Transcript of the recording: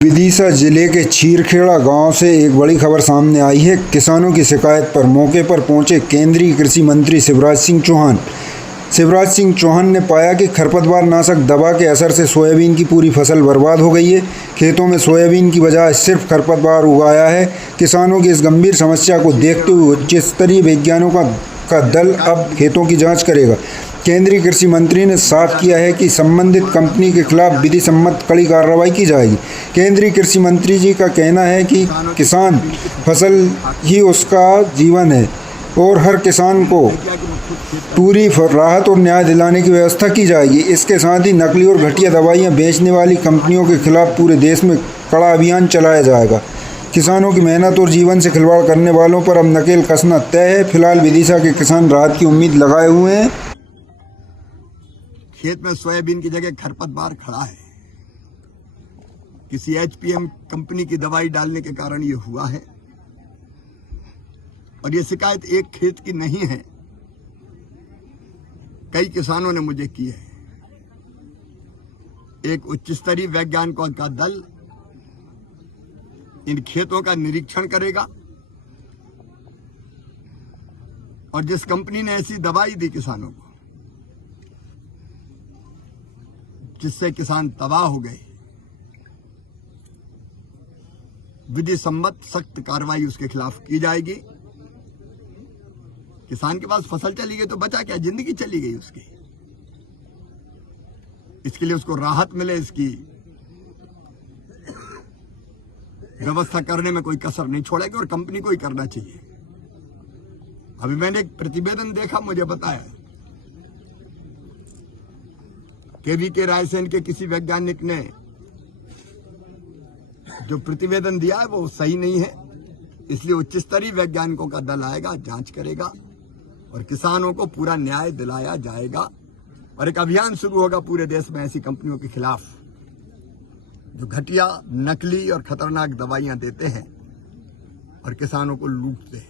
विदिशा जिले के चीरखेड़ा गांव से एक बड़ी खबर सामने आई है। किसानों की शिकायत पर मौके पर पहुंचे केंद्रीय कृषि मंत्री शिवराज सिंह चौहान ने पाया कि खरपतवार नाशक दवा के असर से सोयाबीन की पूरी फसल बर्बाद हो गई है। खेतों में सोयाबीन की बजाय सिर्फ खरपतवार उगाया है। किसानों की इस गंभीर समस्या को देखते हुए उच्च स्तरीय वैज्ञानिकों का दल अब खेतों की जाँच करेगा। केंद्रीय कृषि मंत्री ने साफ किया है कि संबंधित कंपनी के खिलाफ विधि सम्मत कड़ी कार्रवाई की जाएगी। केंद्रीय कृषि मंत्री जी का कहना है कि किसान फसल ही उसका जीवन है और हर किसान को पूरी राहत और न्याय दिलाने की व्यवस्था की जाएगी। इसके साथ ही नकली और घटिया दवाइयां बेचने वाली कंपनियों के खिलाफ पूरे देश में कड़ा अभियान चलाया जाएगा। किसानों की मेहनत और जीवन से खिलवाड़ करने वालों पर अब नकेल कसना तय है। फिलहाल विदिशा के किसान राहत की उम्मीद लगाए हुए हैं। खेत में सोयाबीन की जगह खरपतवार खड़ा है। किसी एचपीएम कंपनी की दवाई डालने के कारण ये हुआ है और ये शिकायत एक खेत की नहीं है, कई किसानों ने मुझे की है। एक उच्च स्तरीय वैज्ञानिकों का दल इन खेतों का निरीक्षण करेगा और जिस कंपनी ने ऐसी दवाई दी किसानों को जिससे किसान तबाह हो गए, विधि सम्मत सख्त कार्रवाई उसके खिलाफ की जाएगी। किसान के पास फसल चली गई तो बचा क्या, जिंदगी चली गई उसकी। इसके लिए उसको राहत मिले, इसकी व्यवस्था करने में कोई कसर नहीं छोड़ेगी और कंपनी को ही करना चाहिए। अभी मैंने एक प्रतिवेदन देखा, मुझे बताया केवीके रायसेन के किसी वैज्ञानिक ने जो प्रतिवेदन दिया है वो सही नहीं है। इसलिए उच्च स्तरीय वैज्ञानिकों का दल आएगा, जांच करेगा और किसानों को पूरा न्याय दिलाया जाएगा और एक अभियान शुरू होगा पूरे देश में ऐसी कंपनियों के खिलाफ जो घटिया, नकली और खतरनाक दवाइयां देते हैं और किसानों को लूटते हैं।